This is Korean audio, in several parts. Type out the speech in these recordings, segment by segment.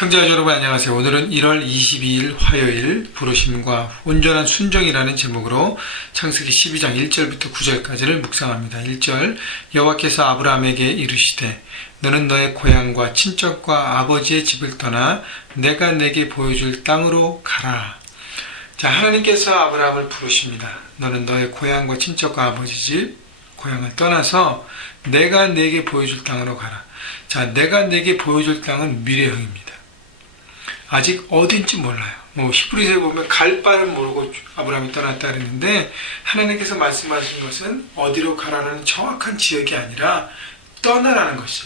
형제자 여러분 안녕하세요. 오늘은 1월 22일 화요일 부르심과 온전한 순종이라는 제목으로 창세기 12장 1절부터 9절까지를 묵상합니다. 1절 여호와께서 아브라함에게 이르시되 너는 너의 고향과 친척과 아버지의 집을 떠나 내가 내게 보여줄 땅으로 가라. 자, 하나님께서 아브라함을 부르십니다. 너는 너의 고향과 친척과 아버지 집 고향을 떠나서 내가 내게 보여줄 땅으로 가라. 자, 내가 내게 보여줄 땅은 미래형입니다. 아직 어딘지 몰라요. 히브리서에 보면 갈 바는 모르고 아브라함이 떠났다 그랬는데 하나님께서 말씀하신 것은 어디로 가라는 정확한 지역이 아니라 떠나라는 것이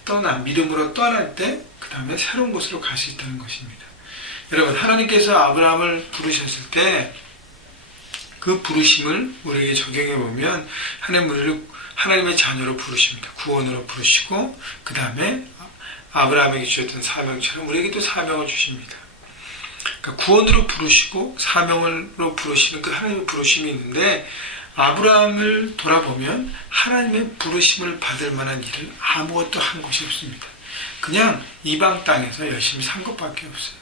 일단 믿음으로 떠날 때 그 다음에 새로운 곳으로 갈 수 있다는 것입니다. 여러분, 하나님께서 아브라함을 부르셨을 때 그 부르심을 우리에게 적용해 보면 하나님의 자녀로 부르십니다. 구원으로 부르시고 그 다음에 아브라함에게 주셨던 사명처럼 우리에게도 사명을 주십니다. 그러니까 구원으로 부르시고 사명으로 부르시는 그 하나님의 부르심이 있는데 아브라함을 돌아보면 하나님의 부르심을 받을 만한 일을 아무것도 한 것이 없습니다. 그냥 이방 땅에서 열심히 산 것밖에 없어요.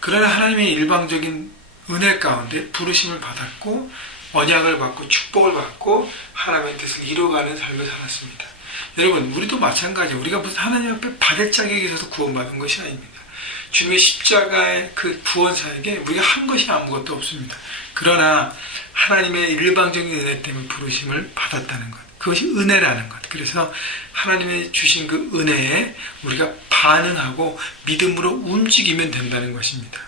그러나 하나님의 일방적인 은혜 가운데 부르심을 받았고 언약을 받고 축복을 받고 하나님의 뜻을 이루어가는 삶을 살았습니다. 여러분, 우리도 마찬가지. 우리가 무슨 하나님 앞에 받을 자격이 있어서 구원받은 것이 아닙니다. 주님의 십자가의 그 구원 사역에 우리가 한 것이 아무것도 없습니다. 그러나 하나님의 일방적인 은혜 때문에 부르심을 받았다는 것. 그것이 은혜라는 것. 그래서 하나님의 주신 그 은혜에 우리가 반응하고 믿음으로 움직이면 된다는 것입니다.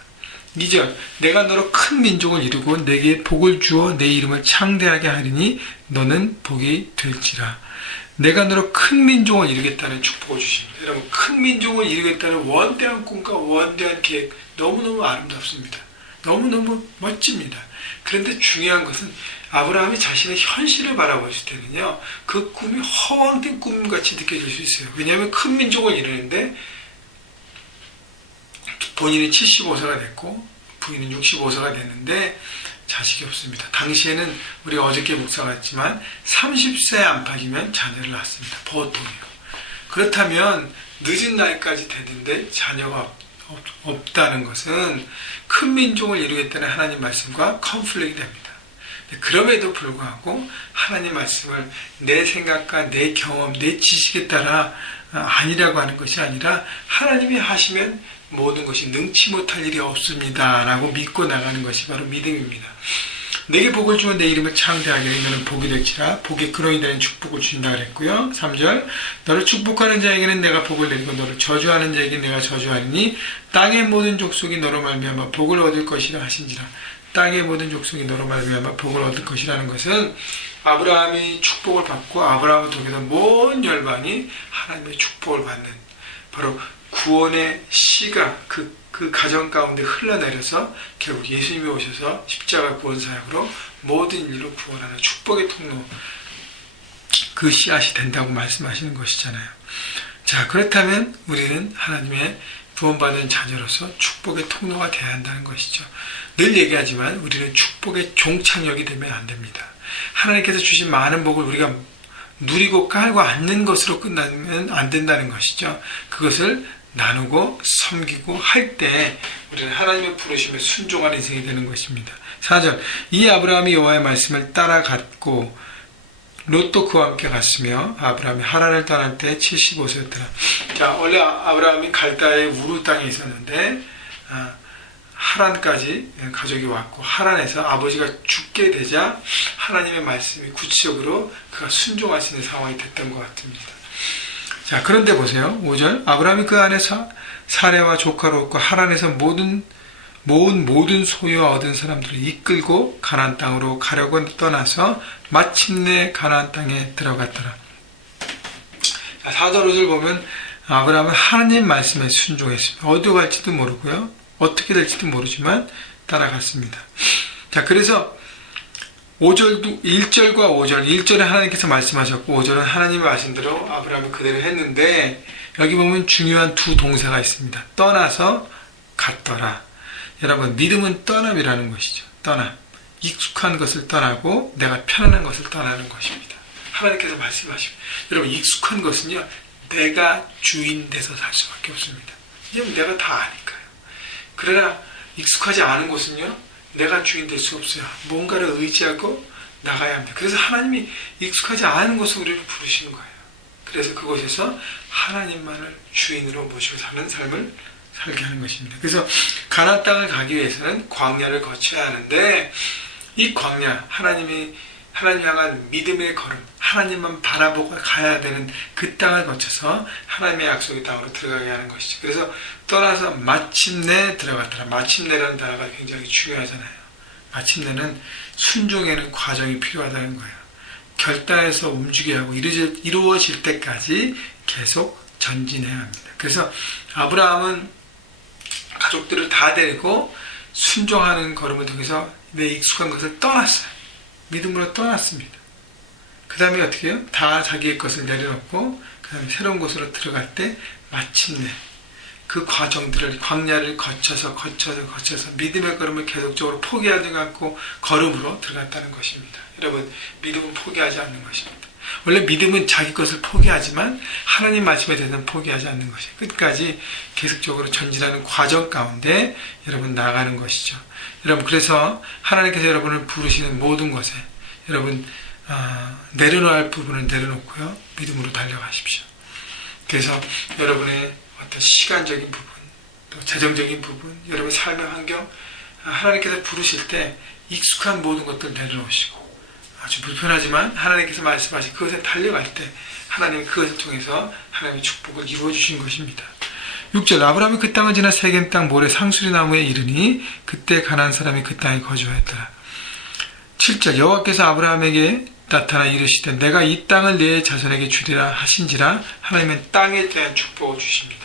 2절 내가 너로 큰 민족을 이루고 내게 복을 주어 내 이름을 창대하게 하리니 너는 복이 될지라. 내가 너로 큰 민족을 이루겠다는 축복을 주십니다. 여러분, 큰 민족을 이루겠다는 원대한 꿈과 원대한 계획 너무너무 아름답습니다. 너무너무 멋집니다. 그런데 중요한 것은 아브라함이 자신의 현실을 바라보실 때는요, 그 꿈이 허황된 꿈같이 느껴질 수 있어요. 왜냐하면 큰 민족을 이루는데 본인이 75세가 됐고 부인은 65세가 됐는데 자식이 없습니다. 당시에는 우리 어저께 묵상했지만 30세 안팎이면 자녀를 낳습니다. 보통이요. 그렇다면 늦은 나이까지 됐는데 자녀가 없다는 것은 큰 민족을 이루겠다는 하나님 말씀과 컨플릭이 됩니다. 그럼에도 불구하고 하나님 말씀을 내 생각과 내 경험, 내 지식에 따라 아니라고 하는 것이 아니라 하나님이 하시면 모든 것이 능치 못할 일이 없습니다 라고 믿고 나가는 것이 바로 믿음입니다. 내게 복을 주면 내 이름을 창대하게 하리 너는 복이 될지라. 복의 근원이 되는 축복을 주신다 그랬고요. 3절 너를 축복하는 자에게는 내가 복을 내리고 너를 저주하는 자에게 내가 저주하리니 땅의 모든 족속이 너로 말미암아 복을 얻을 것이라 하신지라. 땅의 모든 족속이 너로 말미암아 복을 얻을 것이라는 것은 아브라함이 축복을 받고 아브라함을 통해서 모든 열방이 하나님의 축복을 받는 바로 구원의 씨가 그 가정 가운데 흘러내려서 결국 예수님이 오셔서 십자가 구원 사역으로 모든 일로 구원하는 축복의 통로, 그 씨앗이 된다고 말씀하시는 것이잖아요. 자, 그렇다면 우리는 하나님의 구원받은 자녀로서 축복의 통로가 되어야 한다는 것이죠. 늘 얘기하지만 우리는 축복의 종착역이 되면 안 됩니다. 하나님께서 주신 많은 복을 우리가 누리고 깔고 앉는 것으로 끝나면 안 된다는 것이죠. 그것을 나누고 섬기고 할 때 우리는 하나님의 부르심에 순종한 인생이 되는 것입니다. 4절 이 아브라함이 여호와의 말씀을 따라갔고 롯도 그와 함께 갔으며 아브라함이 하란을 떠날 때 75세였더라. 자, 원래 아브라함이 갈다의 우루 땅에 있었는데 하란까지 가족이 왔고 하란에서 아버지가 죽게 되자 하나님의 말씀이 구체적으로 그가 순종할 수 있는 상황이 됐던 것 같습니다. 자, 그런데 보세요. 5절 아브라함이 그 안에 사레와 조카로 없고 하란에서 모은 모든 소유와 얻은 사람들을 이끌고 가나안 땅으로 가려고 떠나서 마침내 가나안 땅에 들어갔더라. 자, 4절 5절 보면 아브라함은 하나님 말씀에 순종했습니다. 어디로 갈지도 모르고요. 어떻게 될지도 모르지만 따라갔습니다. 자, 그래서 1절과 5절, 1절에 하나님께서 말씀하셨고 5절은 하나님의 말씀대로 아브라함이 그대로 했는데 여기 보면 중요한 두 동사가 있습니다. 떠나서 갔더라. 여러분, 믿음은 떠남이라는 것이죠. 떠남. 익숙한 것을 떠나고 내가 편안한 것을 떠나는 것입니다. 하나님께서 말씀하십니다. 여러분, 익숙한 것은요, 내가 주인 돼서 살 수밖에 없습니다. 왜냐면 내가 다 아니까요. 그러나 익숙하지 않은 곳은요, 내가 주인 될 수 없어요. 뭔가를 의지하고 나가야 합니다. 그래서 하나님이 익숙하지 않은 곳을 우리를 부르시는 거예요. 그래서 그곳에서 하나님만을 주인으로 모시고 사는 삶을 살게 하는 것입니다. 그래서 가나안 땅을 가기 위해서는 광야를 거쳐야 하는데, 이 광야, 하나님 향한 믿음의 걸음, 하나님만 바라보고 가야 되는 그 땅을 거쳐서 하나님의 약속의 땅으로 들어가게 하는 것이죠. 그래서 떠나서 마침내 들어갔더라. 마침내라는 단어가 굉장히 중요하잖아요. 마침내는 순종에는 과정이 필요하다는 거예요. 결단해서 움직여야 하고 이루어질 때까지 계속 전진해야 합니다. 그래서 아브라함은 가족들을 다 데리고 순종하는 걸음을 통해서 내 익숙한 것을 떠났어요. 믿음으로 떠났습니다. 그 다음에 어떻게 해요? 다 자기의 것을 내려놓고 그 다음에 새로운 곳으로 들어갈 때 마침내 그 과정들을, 광야를 거쳐서 믿음의 걸음을 계속적으로 포기하지 않고 걸음으로 들어갔다는 것입니다. 여러분, 믿음은 포기하지 않는 것입니다. 원래 믿음은 자기 것을 포기하지만 하나님 말씀에 대해서는 포기하지 않는 것이에요. 끝까지 계속적으로 전진하는 과정 가운데 여러분 나아가는 것이죠. 여러분, 그래서 하나님께서 여러분을 부르시는 모든 것에 여러분 내려놓아야 할 부분을 내려놓고요, 믿음으로 달려가십시오. 그래서 여러분의 어떤 시간적인 부분, 또 재정적인 부분, 여러분의 삶의 환경, 하나님께서 부르실 때 익숙한 모든 것들을 내려놓으시고 아주 불편하지만 하나님께서 말씀하신 그것에 달려갈 때 하나님은 그것을 통해서 하나님의 축복을 이루어 주신 것입니다. 6절, 아브라함이 그 땅을 지나 세겜 땅 모래 상수리 나무에 이르니 그때 가나안 사람이 그 땅에 거주하였더라. 7절, 여호와께서 아브라함에게 나타나 이르시되 내가 이 땅을 내 자손에게 주리라 하신지라. 하나님은 땅에 대한 축복을 주십니다.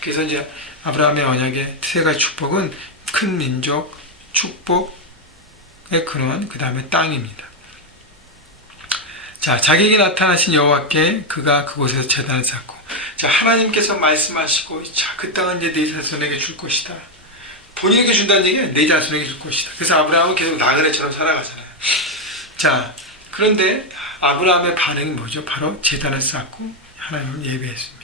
그래서 이제 아브라함의 언약의 세 가지 축복은 큰 민족, 축복의 근원, 그 다음에 땅입니다. 자, 자기에게 나타나신 여호와께 그가 그곳에서 제단을 쌓고, 자, 하나님께서 말씀하시고, 자, 그 땅은 이제 네 자손에게 줄 것이다. 본인에게 준다는 얘기는 네 자손에게 줄 것이다. 그래서 아브라함은 계속 나그네처럼 살아가잖아요. 자, 그런데 아브라함의 반응이 뭐죠? 바로 제단을 쌓고 하나님을 예배했습니다.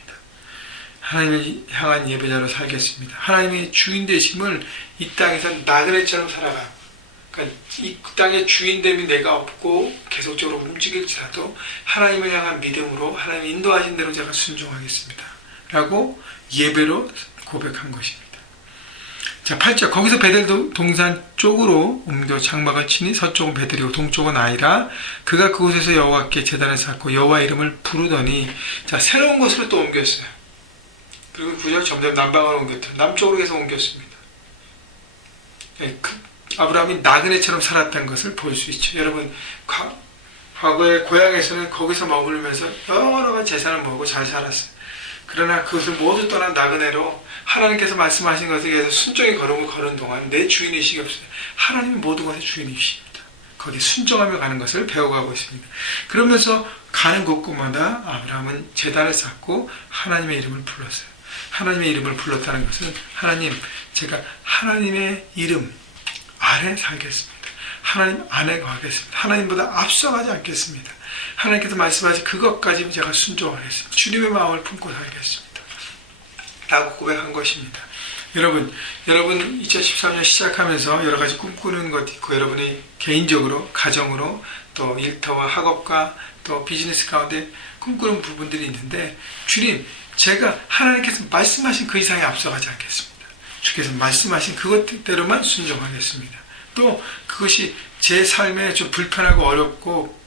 하나님을 향한 예배자로 살겠습니다. 하나님의 주인 되심을 이 땅에서 나그네처럼 살아가. 그러니까 이 땅의 주인됨이 내가 없고 계속적으로 움직일지라도 하나님을 향한 믿음으로 하나님 인도하신 대로 제가 순종하겠습니다. 라고 예배로 고백한 것입니다. 자, 8절, 거기서 베델 동산 쪽으로 옮겨 장막을 치니 서쪽은 베델이고 동쪽은 아이라. 그가 그곳에서 여호와께 제단을 쌓고 여호와 이름을 부르더니, 자, 새로운 곳으로 또 옮겼어요. 그리고 9절, 점점 남방으로 옮겼죠. 남쪽으로 계속 옮겼습니다. 네, 아브라함이 나그네처럼 살았다는 것을 볼 수 있죠. 여러분, 과거에 고향에서는 거기서 머물면서 여러 가지 재산을 모으고 잘 살았어요. 그러나 그것을 모두 떠난 나그네로 하나님께서 말씀하신 것에 대해서 순종의 걸음을 걸은 동안 내 주인의식이 없어요. 하나님이 모든 것의 주인이십니다. 거기에 순종하며 가는 것을 배워가고 있습니다. 그러면서 가는 곳곳마다 아브라함은 제단을 쌓고 하나님의 이름을 불렀어요. 하나님의 이름을 불렀다는 것은, 하나님, 제가 하나님의 이름 아래 살겠습니다. 하나님 안에 거하겠습니다. 하나님보다 앞서가지 않겠습니다. 하나님께서 말씀하신 그것까지 제가 순종하겠습니다. 주님의 마음을 품고 살겠습니다. 라고 고백한 것입니다. 여러분 2013년 시작하면서 여러 가지 꿈꾸는 것 있고, 여러분이 개인적으로, 가정으로, 또 일터와 학업과 또 비즈니스 가운데 꿈꾸는 부분들이 있는데, 주님, 제가 하나님께서 말씀하신 그 이상에 앞서가지 않겠습니다. 주께서 말씀하신 그것대로만 순종하겠습니다. 또 그것이 제 삶에 좀 불편하고 어렵고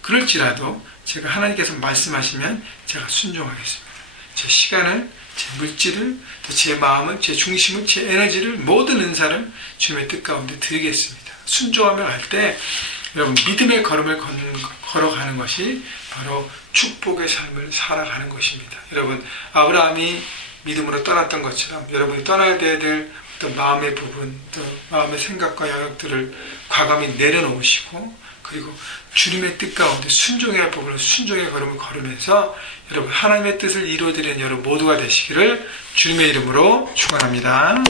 그럴지라도 제가 하나님께서 말씀하시면 제가 순종하겠습니다. 제 시간을, 제 물질을, 또 제 마음을, 제 중심을, 제 에너지를, 모든 은사를 주님의 뜻 가운데 드리겠습니다. 순종하며 갈 때 여러분, 믿음의 걸음을 걸어가는 것이 바로 축복의 삶을 살아가는 것입니다. 여러분, 아브라함이 믿음으로 떠났던 것처럼 여러분이 떠나야 될 어떤 마음의 부분, 또 마음의 생각과 영역들을 과감히 내려놓으시고, 그리고 주님의 뜻 가운데 순종해야 할 부분을 순종의 걸음을 걸으면서 여러분, 하나님의 뜻을 이루어드리는 여러분 모두가 되시기를 주님의 이름으로 축원합니다.